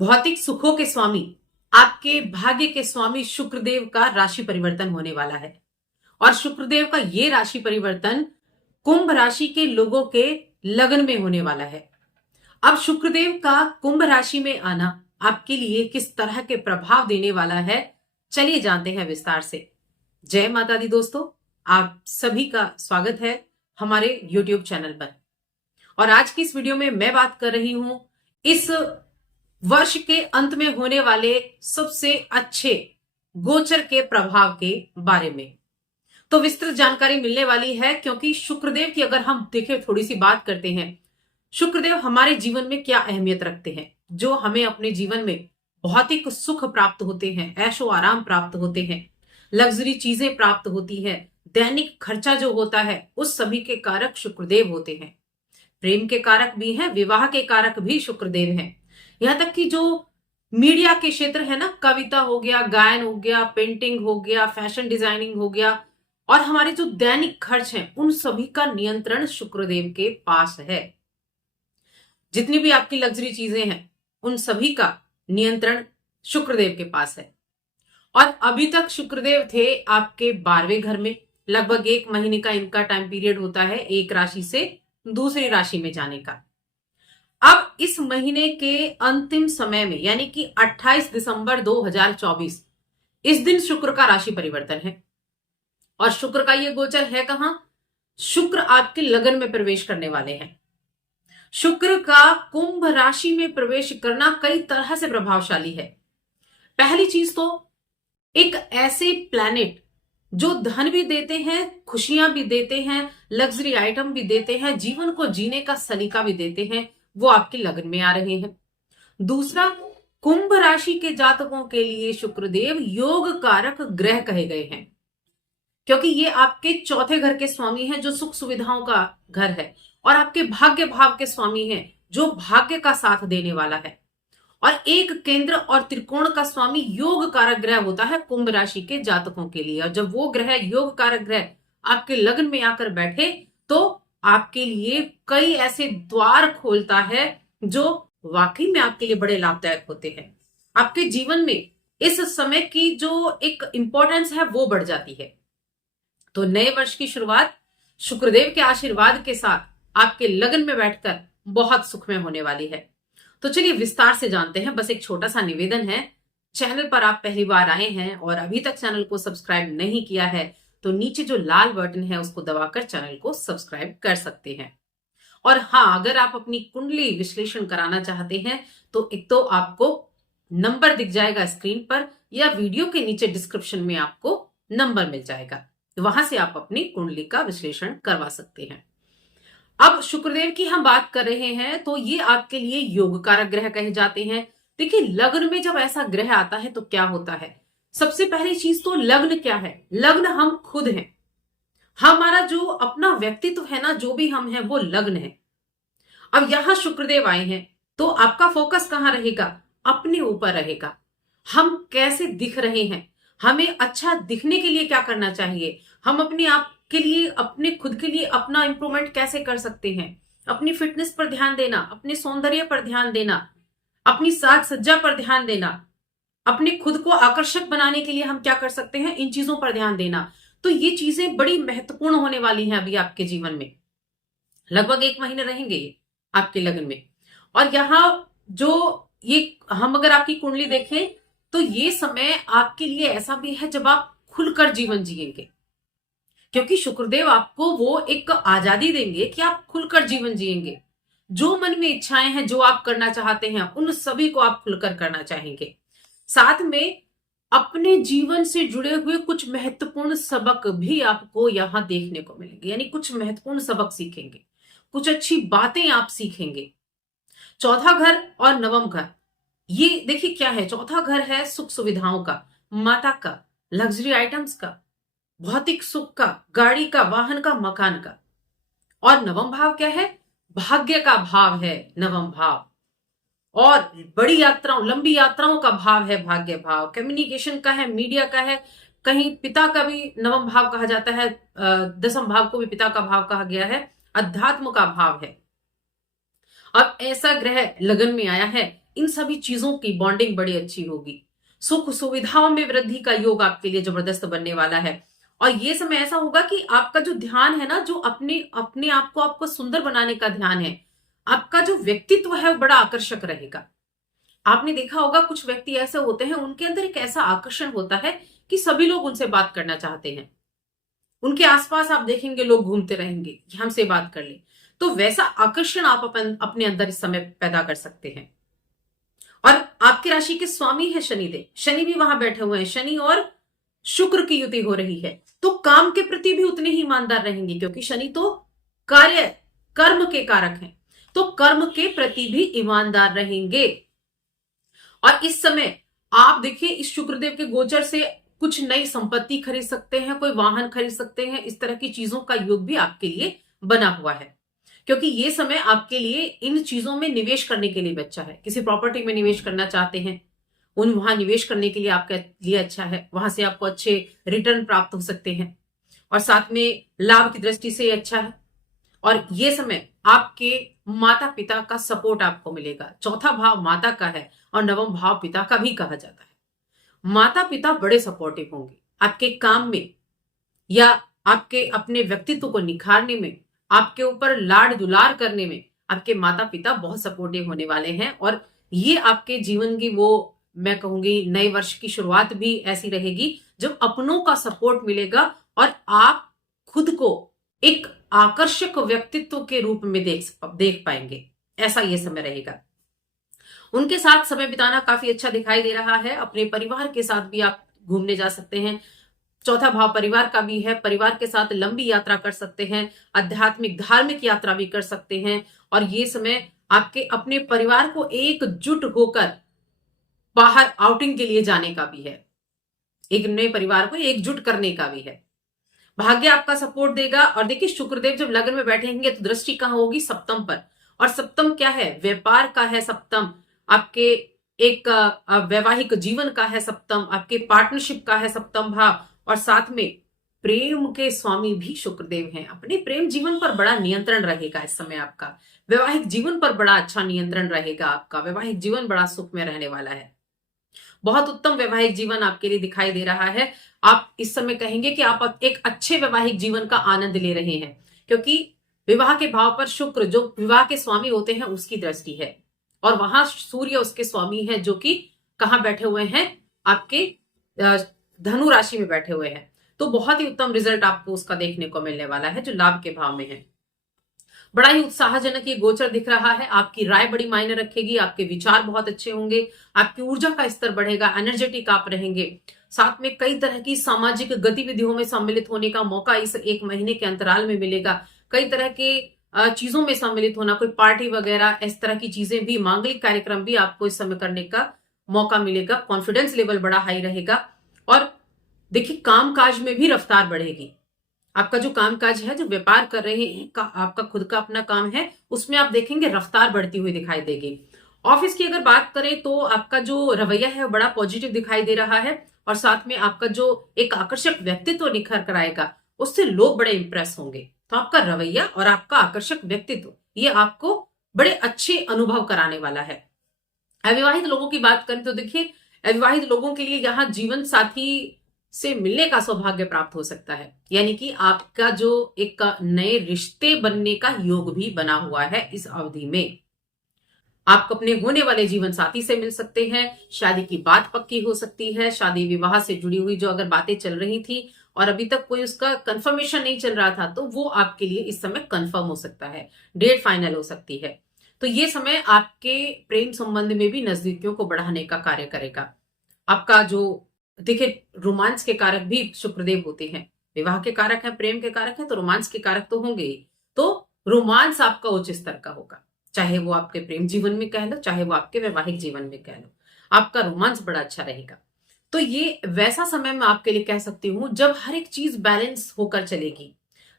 भौतिक सुखों के स्वामी, आपके भाग्य के स्वामी शुक्रदेव का राशि परिवर्तन होने वाला है। और शुक्रदेव का ये राशि परिवर्तन कुंभ राशि के लोगों के लगन में होने वाला है। अब शुक्रदेव का कुंभ राशि में आना आपके लिए किस तरह के प्रभाव देने वाला है, चलिए जानते हैं विस्तार से। जय माता दी दोस्तों, आप सभी का स्वागत है हमारे YouTube चैनल पर। और आज की इस वीडियो में मैं बात कर रही हूं इस वर्ष के अंत में होने वाले सबसे अच्छे गोचर के प्रभाव के बारे में। तो विस्तृत जानकारी मिलने वाली है, क्योंकि शुक्रदेव की अगर हम देखें, थोड़ी सी बात करते हैं, शुक्रदेव हमारे जीवन में क्या अहमियत रखते हैं। जो हमें अपने जीवन में भौतिक सुख प्राप्त होते हैं, ऐशो आराम प्राप्त होते हैं, लग्जरी चीजें प्राप्त होती है, दैनिक खर्चा जो होता है, उस सभी के कारक शुक्रदेव होते हैं। प्रेम के कारक भी हैं, विवाह के कारक भी शुक्रदेव हैं। यहां तक कि जो मीडिया के क्षेत्र है ना, कविता हो गया, गायन हो गया, पेंटिंग हो गया, फैशन डिजाइनिंग हो गया, और हमारे जो दैनिक खर्च हैं, उन सभी का नियंत्रण शुक्रदेव के पास है। जितनी भी आपकी लग्जरी चीजें हैं, उन सभी का नियंत्रण शुक्रदेव के पास है। और अभी तक शुक्रदेव थे आपके 12वें घर में। लगभग 1 महीने का इनका टाइम पीरियड होता है एक राशि से दूसरी राशि में जाने का। अब इस महीने के अंतिम समय में, यानी कि 28 दिसंबर 2024, इस दिन शुक्र का राशि परिवर्तन है। और शुक्र का ये गोचर है कहां? शुक्र आपके लगन में प्रवेश करने वाले हैं। शुक्र का कुंभ राशि में प्रवेश करना कई तरह से प्रभावशाली है। पहली चीज तो, एक ऐसे प्लैनेट जो धन भी देते हैं, खुशियां भी देते हैं, लग्जरी आइटम भी देते हैं, जीवन को जीने का सलीका भी देते हैं, वो आपके लगन में आ रहे हैं। दूसरा, कुंभ राशि के जातकों के लिए शुक्रदेव योग कारक ग्रह कहे गए हैं, क्योंकि ये आपके चौथे घर के स्वामी हैं, जो सुख सुविधाओं का घर है, और आपके भाग्य भाव के स्वामी हैं, जो भाग्य का साथ देने वाला है। और एक केंद्र और त्रिकोण का स्वामी योग कारक ग्रह होता है कुंभ राशि के जातकों के लिए। और जब वो ग्रह, योग कारक ग्रह, आपके लग्न में आकर बैठे, तो आपके लिए कई ऐसे द्वार खोलता है जो वाकई में आपके लिए बड़े लाभदायक होते हैं। आपके जीवन में इस समय की जो एक इंपॉर्टेंस है, वो बढ़ जाती है। तो नए वर्ष की शुरुआत शुक्रदेव के आशीर्वाद के साथ आपके लगन में बैठकर बहुत सुखमय होने वाली है। तो चलिए विस्तार से जानते हैं। बस एक छोटा सा निवेदन है, चैनल पर आप पहली बार आए हैं और अभी तक चैनल को सब्सक्राइब नहीं किया है, तो नीचे जो लाल बटन है उसको दबाकर चैनल को सब्सक्राइब कर सकते हैं। और हाँ, अगर आप अपनी कुंडली विश्लेषण कराना चाहते हैं, तो एक तो आपको नंबर दिख जाएगा स्क्रीन पर, या वीडियो के नीचे डिस्क्रिप्शन में आपको नंबर मिल जाएगा, वहां से आप अपनी कुंडली का विश्लेषण करवा सकते हैं। अब शुक्रदेव की हम बात कर रहे हैं, तो ये आपके लिए योग कारक ग्रह कहे जाते हैं। देखिए, लग्न में जब ऐसा ग्रह आता है तो क्या होता है? सबसे पहली चीज तो, लग्न क्या है? लग्न हम खुद हैं। हमारा जो अपना व्यक्तित्व है ना, जो भी हम हैं, वो लग्न है। अब यहां शुक्रदेव आए हैं, तो आपका फोकस कहां रहेगा? अपने ऊपर रहेगा। हम कैसे दिख रहे हैं, हमें अच्छा दिखने के लिए क्या करना चाहिए, हम अपने आप के लिए, अपने खुद के लिए अपना इंप्रूवमेंट कैसे कर सकते हैं, अपनी फिटनेस पर ध्यान देना, अपने सौंदर्य पर ध्यान देना, अपनी साज सज्जा पर ध्यान देना, अपने खुद को आकर्षक बनाने के लिए हम क्या कर सकते हैं, इन चीजों पर ध्यान देना। तो ये चीजें बड़ी महत्वपूर्ण होने वाली हैं अभी आपके जीवन में। लगभग 1 महीने रहेंगे ये आपके लगन में। और यहाँ जो ये, हम अगर आपकी कुंडली देखें, तो ये समय आपके लिए ऐसा भी है जब आप खुलकर जीवन जिएंगे, क्योंकि शुक्रदेव आपको वो एक आजादी देंगे कि आप खुलकर जीवन जिएंगे। जो मन में इच्छाएं हैं, जो आप करना चाहते हैं, उन सभी को आप खुलकर करना चाहेंगे। साथ में अपने जीवन से जुड़े हुए कुछ महत्वपूर्ण सबक भी आपको यहां देखने को मिलेंगे, यानी कुछ महत्वपूर्ण सबक सीखेंगे, कुछ अच्छी बातें आप सीखेंगे। चौथा घर और नवम घर, ये देखिए क्या है। चौथा घर है सुख सुविधाओं का, माता का, लग्जरी आइटम्स का, भौतिक सुख का, गाड़ी का, वाहन का, मकान का। और नवम भाव क्या है? भाग्य का भाव है नवम भाव, और बड़ी यात्राओं, लंबी यात्राओं का भाव है भाग्य भाव, कम्युनिकेशन का है, मीडिया का है, कहीं पिता का भी नवम भाव कहा जाता है, दसम भाव को भी पिता का भाव कहा गया है, अध्यात्म का भाव है। अब ऐसा ग्रह लगन में आया है, इन सभी चीजों की बॉन्डिंग बड़ी अच्छी होगी। सुख सुविधाओं में वृद्धि का योग आपके लिए जबरदस्त बनने वाला है। और ये समय ऐसा होगा कि आपका जो ध्यान है ना, जो अपने अपने आप को आपको सुंदर बनाने का ध्यान है, आपका जो व्यक्तित्व है वो बड़ा आकर्षक रहेगा। आपने देखा होगा कुछ व्यक्ति ऐसे होते हैं, उनके अंदर एक ऐसा आकर्षण होता है कि सभी लोग उनसे बात करना चाहते हैं। उनके आसपास आप देखेंगे लोग घूमते रहेंगे कि हमसे बात कर ले। तो वैसा आकर्षण आप अपने अंदर इस समय पैदा कर सकते हैं। और आपकी राशि के स्वामी है शनिदेव, शनि भी वहां बैठे हुए हैं, शनि और शुक्र की युति हो रही है। तो काम के प्रति भी उतने ही ईमानदार रहेंगे, क्योंकि शनि तो कार्य कर्म के कारक हैं, तो कर्म के प्रति भी ईमानदार रहेंगे। और इस समय आप देखिए, इस शुक्रदेव के गोचर से कुछ नई संपत्ति खरीद सकते हैं, कोई वाहन खरीद सकते हैं, इस तरह की चीजों का योग भी आपके लिए बना हुआ है। क्योंकि ये समय आपके लिए इन चीजों में निवेश करने के लिए भी अच्छा है। किसी प्रॉपर्टी में निवेश करना चाहते हैं, उन वहां निवेश करने के लिए आपके लिए अच्छा है, वहां से आपको अच्छे रिटर्न प्राप्त हो सकते हैं, और साथ में लाभ की दृष्टि से अच्छा है। और ये समय आपके माता पिता का सपोर्ट आपको मिलेगा। चौथा भाव माता का है और नवम भाव पिता का भी कहा जाता है। माता पिता बड़े सपोर्टिव होंगे आपके काम में, या आपके अपने व्यक्तित्व को निखारने में, आपके ऊपर लाड दुलार करने में आपके माता पिता बहुत सपोर्टिव होने वाले हैं। और ये आपके जीवन की वो, मैं कहूंगी, नए वर्ष की शुरुआत भी ऐसी रहेगी जब अपनों का सपोर्ट मिलेगा और आप खुद को एक आकर्षक व्यक्तित्व के रूप में देख पाएंगे। ऐसा ये समय रहेगा। उनके साथ समय बिताना काफी अच्छा दिखाई दे रहा है। अपने परिवार के साथ भी आप घूमने जा सकते हैं। चौथा भाव परिवार का भी है, परिवार के साथ लंबी यात्रा कर सकते हैं, आध्यात्मिक धार्मिक यात्रा भी कर सकते हैं। और ये समय आपके अपने परिवार को एकजुट होकर बाहर आउटिंग के लिए जाने का भी है, एक नए परिवार को एकजुट करने का भी है। भाग्य आपका सपोर्ट देगा। और देखिए, शुक्रदेव जब लग्न में बैठेंगे तो दृष्टि कहां होगी? सप्तम पर। और सप्तम क्या है? व्यापार का है सप्तम, आपके एक वैवाहिक जीवन का है सप्तम, आपके पार्टनरशिप का है सप्तम भाव। और साथ में प्रेम के स्वामी भी शुक्रदेव हैं। अपने प्रेम जीवन पर बड़ा नियंत्रण रहेगा इस समय आपका। वैवाहिक जीवन पर बड़ा अच्छा नियंत्रण रहेगा आपका। वैवाहिक जीवन बड़ा सुख में रहने वाला है। बहुत उत्तम वैवाहिक जीवन आपके लिए दिखाई दे रहा है। आप इस समय कहेंगे कि आप एक अच्छे वैवाहिक जीवन का आनंद ले रहे हैं, क्योंकि विवाह के भाव पर शुक्र, जो विवाह के स्वामी होते हैं, उसकी दृष्टि है। और वहां सूर्य उसके स्वामी है, जो कि कहां बैठे हुए हैं? आपके धनु राशि में बैठे हुए हैं। तो बहुत ही उत्तम रिजल्ट आपको उसका देखने को मिलने वाला है, जो लाभ के भाव में है। बड़ा ही उत्साहजनक ये गोचर दिख रहा है। आपकी राय बड़ी मायने रखेगी, आपके विचार बहुत अच्छे होंगे, आपकी ऊर्जा का स्तर बढ़ेगा, एनर्जेटिक आप रहेंगे। साथ में कई तरह की सामाजिक गतिविधियों में सम्मिलित होने का मौका इस एक महीने के अंतराल में मिलेगा। कई तरह के चीजों में सम्मिलित होना, कोई पार्टी वगैरह, इस तरह की चीजें भी, मांगलिक कार्यक्रम भी आपको इस समय करने का मौका मिलेगा। कॉन्फिडेंस लेवल बड़ा हाई रहेगा। और देखिए, काम काज में भी रफ्तार बढ़ेगी। आपका जो कामकाज है, जो व्यापार कर रहे हैं, आपका खुद का अपना काम है, उसमें आप देखेंगे रफ्तार बढ़ती हुई दिखाई देगी। ऑफिस की अगर बात करें तो आपका जो रवैया है बड़ा पॉजिटिव दिखाई दे रहा है। और साथ में आपका जो एक आकर्षक व्यक्तित्व निखर कर आएगा, उससे लोग बड़े इंप्रेस होंगे। तो आपका रवैया और आपका आकर्षक व्यक्तित्व, ये आपको बड़े अच्छे अनुभव कराने वाला है। अविवाहित लोगों की बात करें तो देखिए, अविवाहित लोगों के लिए यहाँ जीवन साथी से मिलने का सौभाग्य प्राप्त हो सकता है। यानी कि आपका जो एक नए रिश्ते बनने का योग भी बना हुआ है इस अवधि में। आप अपने होने वाले जीवन साथी से मिल सकते हैं। शादी की बात पक्की हो सकती है। शादी विवाह से जुड़ी हुई जो अगर बातें चल रही थी और अभी तक कोई उसका कंफर्मेशन नहीं चल रहा था, तो वो आपके लिए इस समय कंफर्म हो सकता है, डेट फाइनल हो सकती है। तो ये समय आपके प्रेम संबंध में भी नजदीकियों को बढ़ाने का कार्य करेगा। आपका जो देखिए, रोमांस के कारक भी शुक्रदेव होते हैं। विवाह के कारक है, प्रेम के कारक है, तो रोमांस के कारक तो होंगे ही। तो रोमांस आपका उच्च स्तर का होगा, चाहे वो आपके प्रेम जीवन में कह लो, चाहे वो आपके वैवाहिक जीवन में कह लो, आपका रोमांस बड़ा अच्छा रहेगा। तो ये वैसा समय मैं आपके लिए कह सकती हूं जब हर एक चीज बैलेंस होकर चलेगी,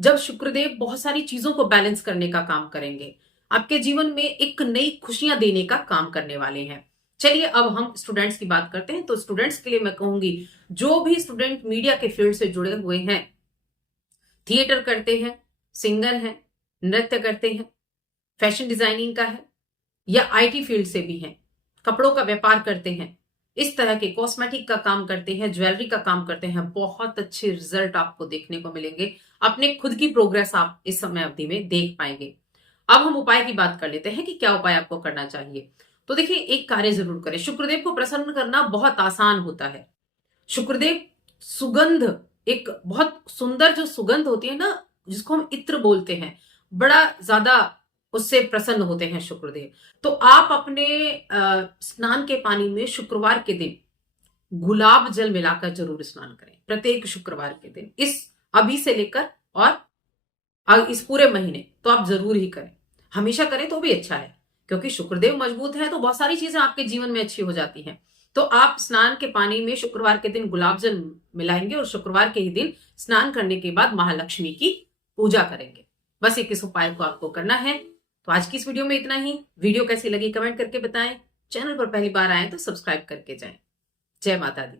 जब शुक्रदेव बहुत सारी चीजों को बैलेंस करने का काम करेंगे, आपके जीवन में एक नई खुशियां देने का काम करने वाले हैं। चलिए, अब हम स्टूडेंट्स की बात करते हैं। तो स्टूडेंट्स के लिए मैं कहूंगी, जो भी स्टूडेंट मीडिया के फील्ड से जुड़े हुए हैं, थिएटर करते हैं, सिंगर हैं, नृत्य करते हैं, फैशन डिजाइनिंग का है, या आईटी फील्ड से भी हैं, कपड़ों का व्यापार करते हैं, इस तरह के कॉस्मेटिक का काम करते हैं, ज्वेलरी का काम करते हैं, बहुत अच्छे रिजल्ट आपको देखने को मिलेंगे। अपने खुद की प्रोग्रेस आप इस समय अवधि में देख पाएंगे। अब हम उपाय की बात कर लेते हैं कि क्या उपाय आपको करना चाहिए। तो देखिए, एक कार्य जरूर करें। शुक्रदेव को प्रसन्न करना बहुत आसान होता है। शुक्रदेव सुगंध, एक बहुत सुंदर जो सुगंध होती है ना, जिसको हम इत्र बोलते हैं, बड़ा ज्यादा उससे प्रसन्न होते हैं शुक्रदेव। तो आप अपने स्नान के पानी में शुक्रवार के दिन गुलाब जल मिलाकर जरूर स्नान करें, प्रत्येक शुक्रवार के दिन, इस अभी से लेकर और इस पूरे महीने तो आप जरूर ही करें। हमेशा करें तो भी अच्छा है, क्योंकि शुक्रदेव मजबूत है तो बहुत सारी चीजें आपके जीवन में अच्छी हो जाती हैं। तो आप स्नान के पानी में शुक्रवार के दिन गुलाब जल मिलाएंगे और शुक्रवार के ही दिन स्नान करने के बाद महालक्ष्मी की पूजा करेंगे। बस एक इस उपाय को आपको करना है। तो आज की इस वीडियो में इतना ही। वीडियो कैसी लगी कमेंट करके बताएं। चैनल पर पहली बार आए तो सब्सक्राइब करके जाएं। जय माता दी।